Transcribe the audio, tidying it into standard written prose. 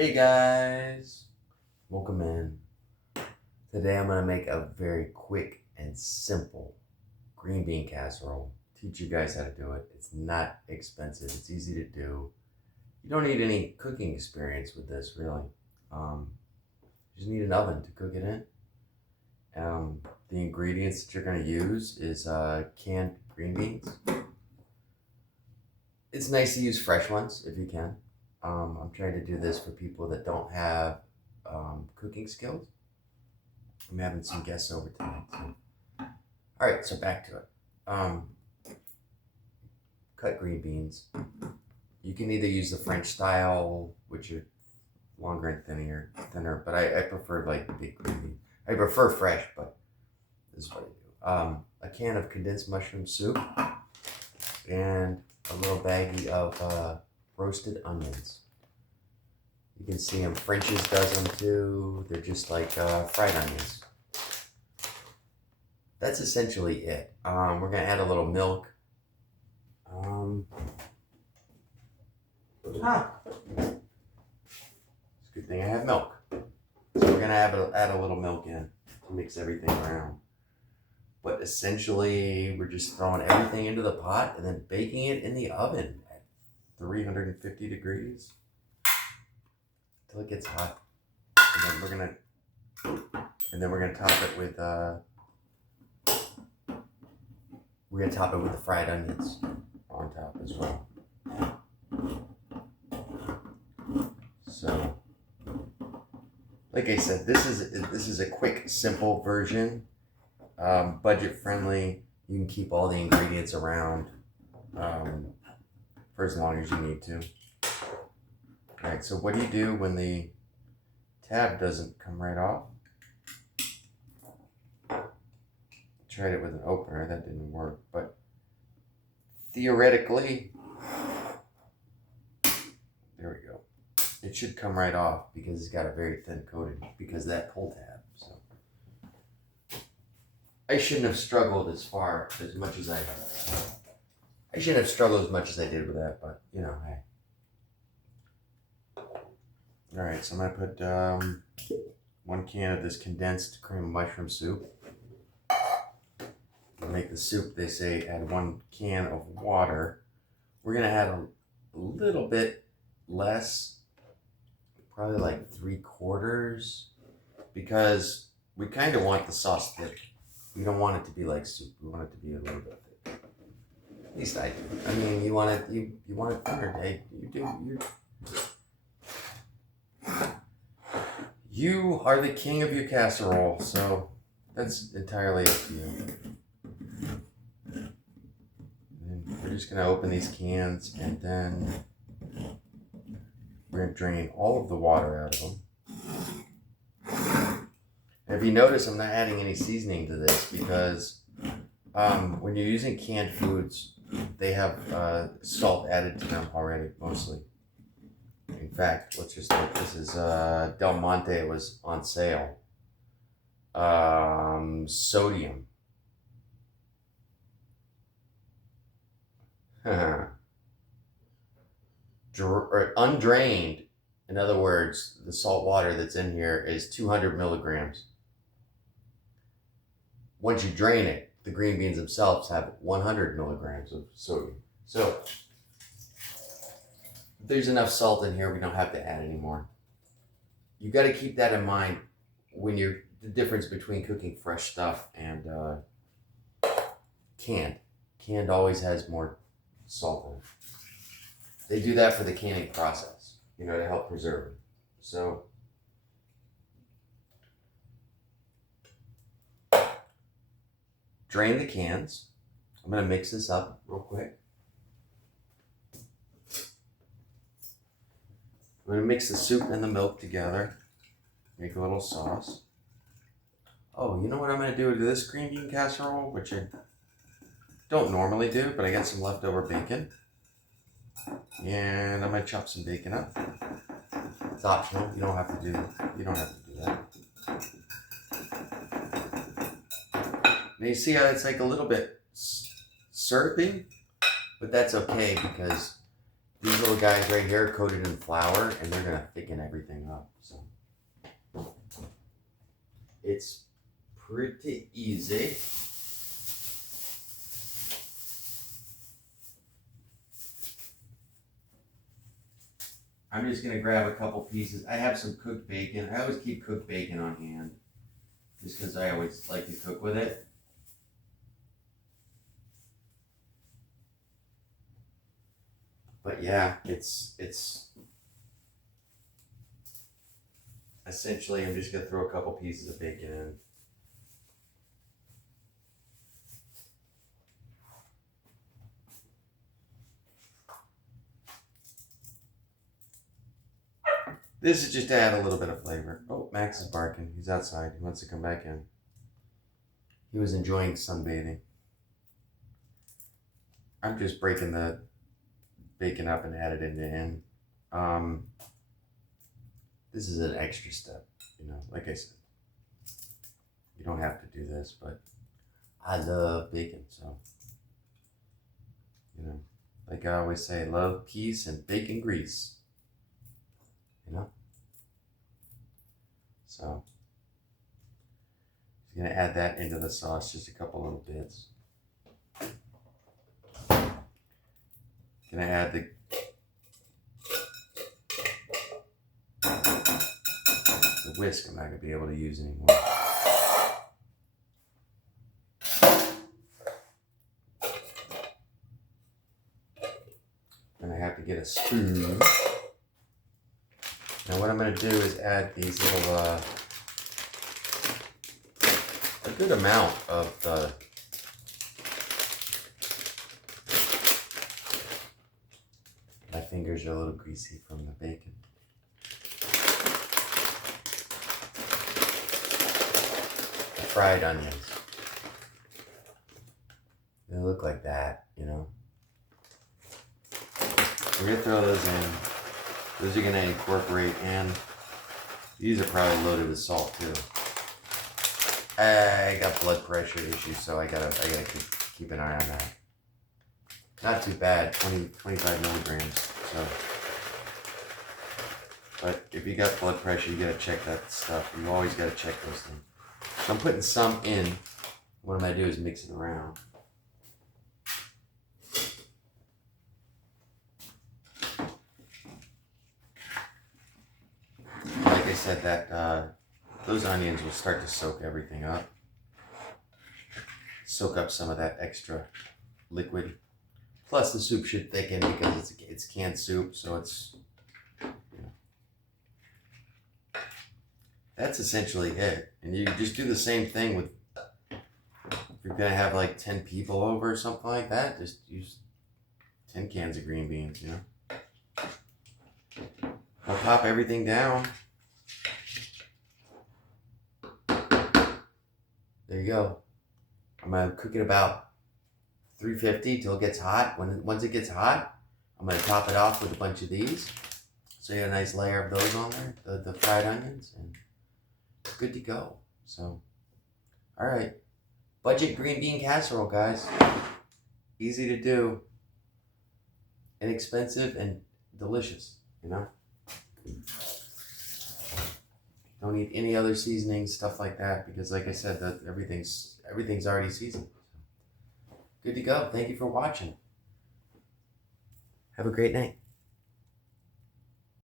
Hey guys, welcome in. Today I'm going to make a very quick and simple green bean casserole. Teach you guys how to do it. It's not expensive, it's easy to do. You don't need any cooking experience with this really. You just need an oven to cook it in. The ingredients that you're going to use is canned green beans. It's nice to use fresh ones if you can. I'm trying to do this for people that don't have cooking skills. I'm having some guests over tonight. So. All right, so back to it. Cut green beans. You can either use the French style, which are longer and thinner, but I prefer like big green beans. I prefer fresh, but this is what I do. A can of condensed mushroom soup and a little baggie of roasted onions. You can see them. French's does them too. They're just like fried onions. That's essentially it. We're gonna add a little milk. It's a good thing I have milk. So we're gonna add a little milk in to mix everything around. But essentially, we're just throwing everything into the pot and then baking it in the oven at 350 degrees until it gets hot. And then we're gonna top it with the fried onions on top as well. So, like I said, this is a quick, simple version. Budget friendly. You can keep all the ingredients around for as long as you need to. Alright, so what do you do when the tab doesn't come right off? Tried it with an opener, that didn't work, but theoretically, there we go. It should come right off because it's got a very thin coating because of that pull tab. So I shouldn't have struggled as much as I shouldn't have struggled as much as I did with that, but you know, hey. Alright, so I'm going to put 1 can of this condensed cream of mushroom soup. To make the soup, they say add 1 can of water. We're going to add a little bit less, probably like 3/4, because we kind of want the sauce thick. We don't want it to be like soup. We want it to be a little bit thick. At least I do. I mean, you want it thinner, Dave. You are the king of your casserole, so that's entirely up to you. And we're just going to open these cans, and then we're going to drain all of the water out of them. And if you notice, I'm not adding any seasoning to this because when you're using canned foods, they have salt added to them already, mostly. In fact, let's just look. This is Del Monte. It was on sale. Sodium. Undrained. In other words, the salt water that's in here is 200 milligrams. Once you drain it, the green beans themselves have 100 milligrams of sodium. So there's enough salt in here, we don't have to add any more. You got to keep that in mind when the difference between cooking fresh stuff and canned. Canned always has more salt in it. They do that for the canning process, to help preserve it. So drain the cans. I'm going to mix this up real quick. I'm going to mix the soup and the milk together. Make a little sauce. Oh, you know what I'm going to do to this green bean casserole, which I don't normally do, but I got some leftover bacon. And I'm going to chop some bacon up. It's optional. You don't have to do that. Now you see how it's like a little bit syrupy, but that's okay because These little guys right here are coated in flour, and they're gonna thicken everything up. So it's pretty easy. I'm just gonna grab a couple pieces. I have some cooked bacon. I always keep cooked bacon on hand, just because I always like to cook with it. But yeah, it's essentially, I'm just gonna throw a couple pieces of bacon in. This is just to add a little bit of flavor. Oh, Max is barking. He's outside. He wants to come back in. He was enjoying sunbathing. I'm just breaking the bacon up and add it in. This is an extra step, like I said. You don't have to do this, but I love bacon, so, like I always say, love, peace, and bacon grease. So, I'm gonna add that into the sauce, just a couple little bits. Gonna add the whisk. I'm not gonna be able to use anymore. And I have to get a spoon. Now what I'm going to do is add these little, a good amount of the my fingers are a little greasy from the bacon. The fried onions. They look like that, We're going to throw those in. Those are gonna incorporate, and these are probably loaded with salt too. I got blood pressure issues, so I gotta keep an eye on that. Not too bad, 25 milligrams. So, but if you got blood pressure, you gotta check that stuff. You always gotta check those things. So I'm putting some in. What I'm gonna do is mix it around. I said that those onions will start to soak everything up. Soak up some of that extra liquid. Plus the soup should thicken because it's canned soup, so it's, that's essentially it. And you just do the same thing with, if you're gonna have like 10 people over or something like that, just use 10 cans of green beans, I'll pop everything down. There you go. I'm gonna cook it about 350 till it gets hot. Once it gets hot, I'm gonna top it off with a bunch of these. So you got a nice layer of those on there, the fried onions, and good to go. So, all right, budget green bean casserole, guys. Easy to do, inexpensive, and delicious. Don't need any other seasonings, stuff like that, because like I said, that everything's already seasoned. Good to go. Thank you for watching. Have a great night.